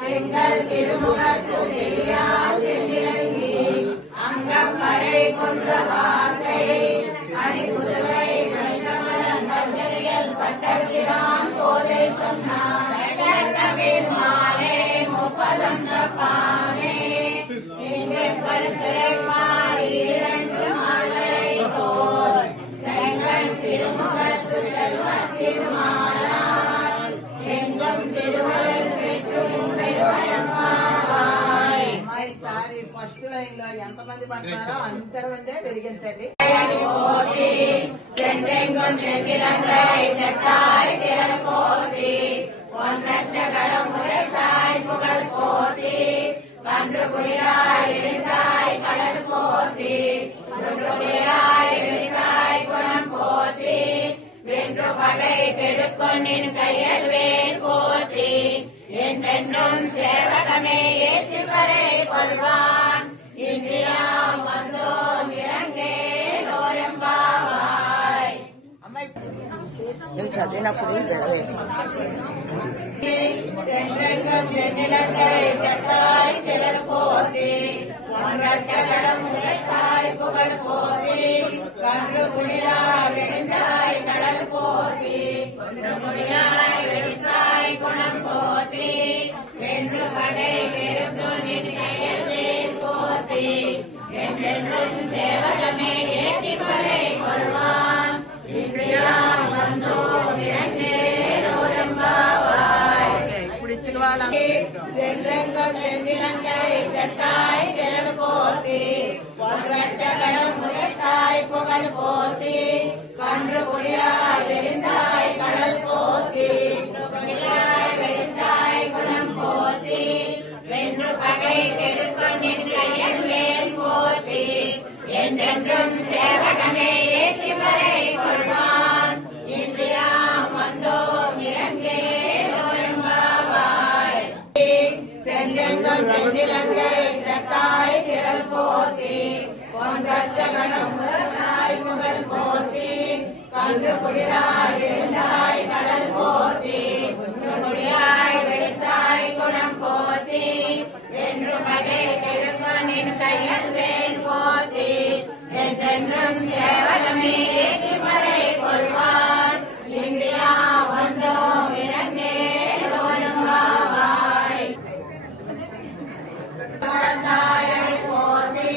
செங்கல் திருமுகத்து செல்லியா சென்னிறங்கி அங்கம் மறை கொன்ற வார்த்தை அணிபுதுவை வைகமலன் தஞ்சரியல் பட்டபிரான் போதை சொன்னார் தமிழ் மாலே முப்பதம் தப்பாமே இங்கு பரிசுரைப்பாய் இரண்டு மாலை தோல் செங்கல் திருமுகத்து செல்வ திருமாலால் எங்கும் திருவருள் பெற்றும் பெருவயம்மாவாய். సారీ ఫస్ట్ లైన్ లో ఎంతమంది పడతారో అంతమందే వెలిగించండి. போதி சென்றெங்கும் செங்கிலங்கை செத்தாய் திரள் போதி ஒன்றச்சகடம் உரைத்தாய் புகழ் போதி கன்று குடியாய் இருந்தாய் கடல் போதி ஒன்று குடியாய் விரிந்தாய் குணம் போதி வென்று பகை கெடுக்கொன்னின் கையல் வேல் போதி என்றென்றும் சேவகமே ஏற்றி வரை கொள்வான் இந்தியா வந்தோம் இறங்கே லோரம்பாவாய். தென்றெங்கும் தென்னிலங்கை செத்தாய் திரள் போதி ஒன்றச்சகடம் உரைத்தாய் புகழ் போதி கன்று குடிலா வெறிந்தாய் கடல் போதி ஒன்று முடியாய் வெடித்தாய் குணம் போதி வென்று பகை கெடுக்கும் நின் கையல் வேல் போதி என்றென்றும் சேவகமே ஏற்றி வரை கொள்வான் இந்தியா வந்தோம் இறங்கே லோரம்பாவாய். சென்றெங்கும் தென்னிலங்கை செத்தாய் திரள் போதி ஒன்றச்சகடம் உரைத்தாய் புகழ் போதி கன்று குடியாய் வெறிந்தாய் கடல் போதி குடியாய் வெறிந்தாய் குணம் போதி வென்று பகை கெடுக்கும் நின் கையல் வேல் போதி என்றென்றும் சேவகமே ஏற்றி வரை கொள்வான் இந்தியா வந்தோம் இறங்கே லோரம்பாவாய். சென்றெங்கும் தென்னிலங்கை செத்தாய் திரள் போதி ஒன்றச்சகடம் உரைத்தாய் புகழ் போதி கன்று குடியாய் இருந்தாய் கடல் போதி குடியாய் வெடித்தாய் குணம் போதி வென்று பகை கெடுக்கும் நின் கையல் வேல் போதி என்றென்றும் சேவகமே ஏற்றி வரை கொள்வான் இந்தியா வந்தோம் இறங்கே லோரம்பாவாய். போதி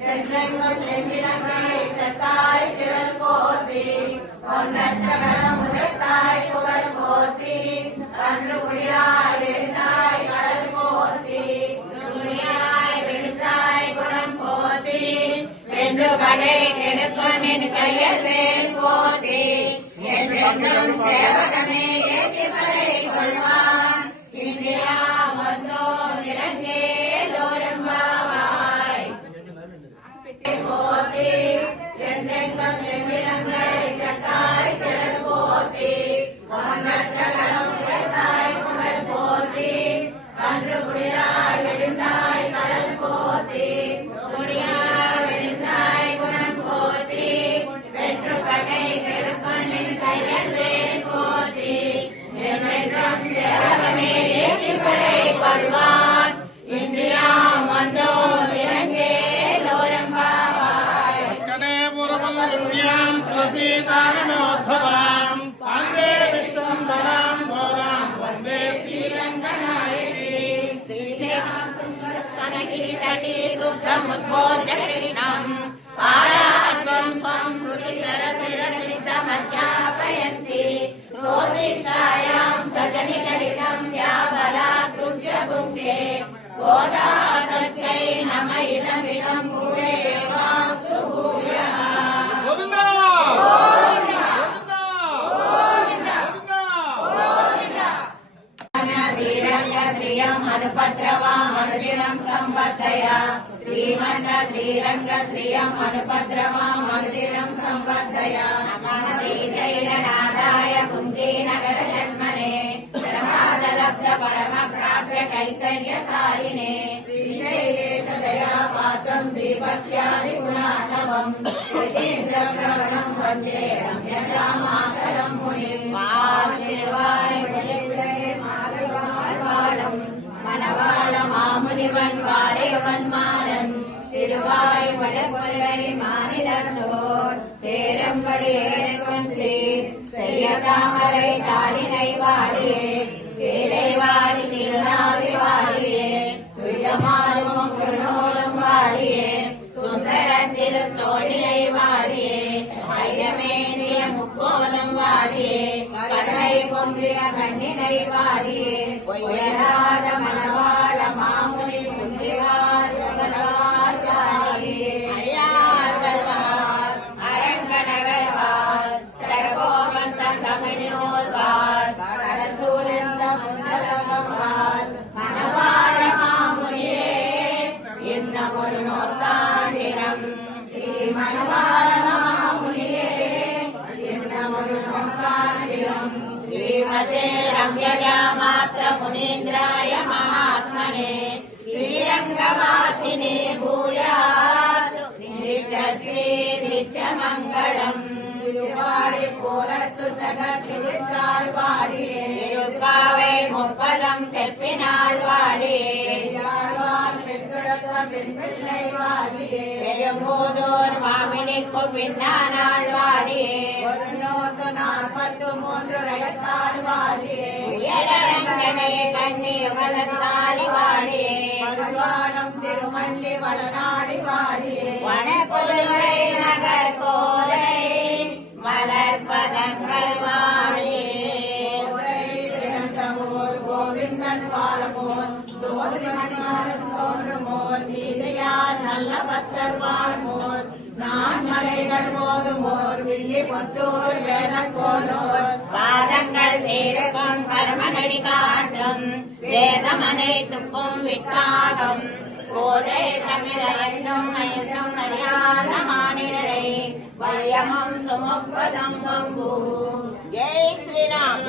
சென்றெங்கும் தென்னிலங்கை செத்தாய் திரள் போதி ஒன்றச்சகடம் உரைத்தாய் புகழ் போதி கன்று குடியாய் வெறிந்தாய் கடல் போதி குடியாய் வெடித்தாய் குணம் போதி வென்று பகை கெடுக்கும் நின் கையல் வேல் போதி என்றென்றும் சேவகமே ஏற்றி வரை கொள்வான் இந்தியா வந்தோம் இறங்கே லோரம்பாவாய். போதி சென்றெங்கும் தென்னிலங்கை செத்தாய் திரள் போதி ஒன்றச்சகடம் உரைத்தாய் புகழ் போதி கன்று குடியாய் வெறிந்தாய் கடல் போதி குடியாய் வெறிந்தாய் குணம் போதி வென்று பகை கெடுக்கும் நின் கையல் வேல் போதி என்றென்றும் சேவகமே ஏற்றி வரை கொள்வான் இந்தியா வந்தோம் இறங்கே லோரம்பாவாய். तुलसीकारणोद्भवाम् पाण्डे विश्वम्भराम् भोगाम् वन्दे श्रीरङ्गनायकी श्रीश्रीरामचन्द्रस्तनकीटकी दुग्धमुद्बोध्य कृष्णम् पारात्वम् स्वम् श्रुतिसरसिरसिद्धमध्यापयन्ति सोदृशायाम् सजनिकलितम् व्याबलात् तुज्य भुङ्गे गोदा तस्यै नम इदमिदम् भूये वास्तु भूयः. श्रीरङ्गश्रियम् अनुपद्रवाम् अनुदिनम् सम्वर्धय श्रीमन्न श्रीरङ्गश्रियम् अनुपद्रवाम् अनुदिनम् संवर्धय. श्रीशैलनादाय कुन्तीनगर जन्मने प्रसादलब्ध परम प्राप्य कैकर्यशालिने श्रीशैलेशदया पात्रम् द्विपक्ष्यादि गुणार्णवम् श्रीन्द्रश्रवणम् वन्दे रम्यजामातरम् मुनिम्. मातृवाय मातृवाय திருவடியே குன்றி செய்ய தாமரை தாளினை வாழியே சேலை வாழி திருநாவி வாழியே துயமாறும் திருநூலும் வாழியே சுந்தர திருத்தோழியை வாழியே ஐயமேந்திய முக்கோலம் வாழியே கடலை பொங்கிய கண்ணினை வாழியே உயராத மணவாள மாமுனி புந்திவார் ஜகனவாரியே அரியார்கள்வார் அரங்கநகர்வார் சடகோபன் தன் தமிழ்நூல்வார் கடசூரிந்த புந்தகவார் மணவாள மாமுனியே இன்னும் ஒரு நூற்றாண்டினம் ஸ்ரீ மணவாள மாமுனியே இன்னும் ஒரு நூற்றாண்டினம் श्रीमते रम्यया मात्र मुनीन्द्राय महात्मने श्रीरङ्गवासिने भूयात् नित्यश्री नित्यमङ्गलम् திருவாடி போலத்து சகத்திருத்தாள் வாழியே திருப்பாவை முப்பதம் செப்பினாள் வாழியே யாழ்வார் பெற்றெடுத்த பெண் பிள்ளை வாழியே பெரும்போதோர் மாமினிக்கு பின்னானாள் வாழியே ஒரு 143 ரயத்தாள் வாழியே உயரங்கனே கண்ணி வளர்ந்தாளி வாழியே மறுவானம் திருமல்லி வளநாடி வாழியே வனப்புதுவை நகர் கோதை மலர்பதங்கள் வாழியே பிறந்தமோர் கோவிந்தன் வாழமோர் சோதரிமன்மாரும் தோன்றுமோர் மீதையார் நல்ல பக்தர் வாழமோர் நான் மலைகள் போதுமோர் வில்லி புத்தூர் வேதக்கோலோர் பாதங்கள் தேரகம் பரமநடி காட்டும் வேதமனைத்துக்கும் வித்தாகம் கோதை தமிழ் அறியாத மாநிலரை வயமம் சுமப்பதம் வம்பு ஜெய் ஸ்ரீராம்.